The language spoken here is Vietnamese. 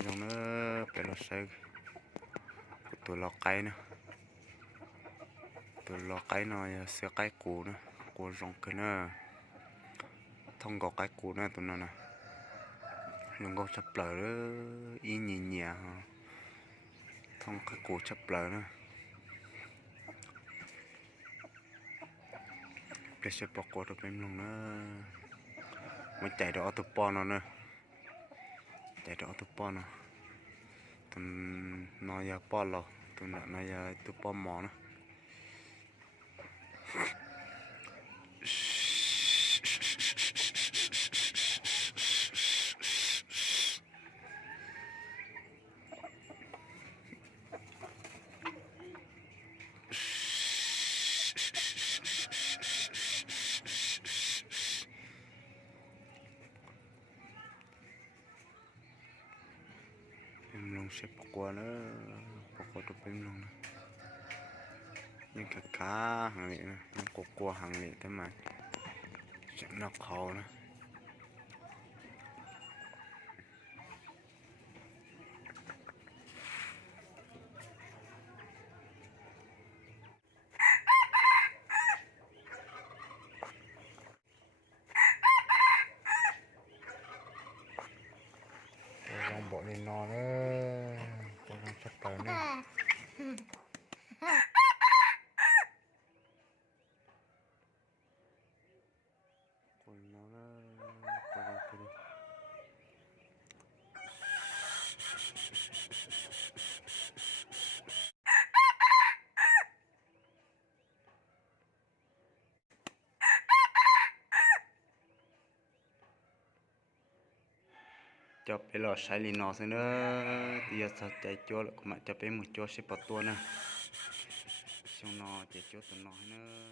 dòng nó phải là sơ tụi lọ cây nữa, tụi lọ cây nó sẽ cây cũ nữa, của dòng cái nữa thông có cây cũ nữa tụi nó nè, đừng có chấp lời đó y nhì nhẹ thông cây cũ chấp lời nữa, để sẽ bọc qua được bên lòng nữa, mới chạy đó tụi pon nó nữa, chạy đó tụi pon nó, tụi nó giờ pon rồi, tụi nó giờ tụi pon mỏ nữa. Em long sẽ bỏ qua được em long nữa, nhưng cả cá hàng này nè, nó có qua hàng này thế mà chẳng nó khó nữa. Con bộ lên nó nữa, con sắp tới nữa. Con nó con kia đi. Cho bé lò sai lì nó xem nữa, thì giờ sao chạy chỗ lại cũng mà cho bé một chỗ sẽ bỏ tua nữa, xong nó chạy chỗ tụi nó nữa.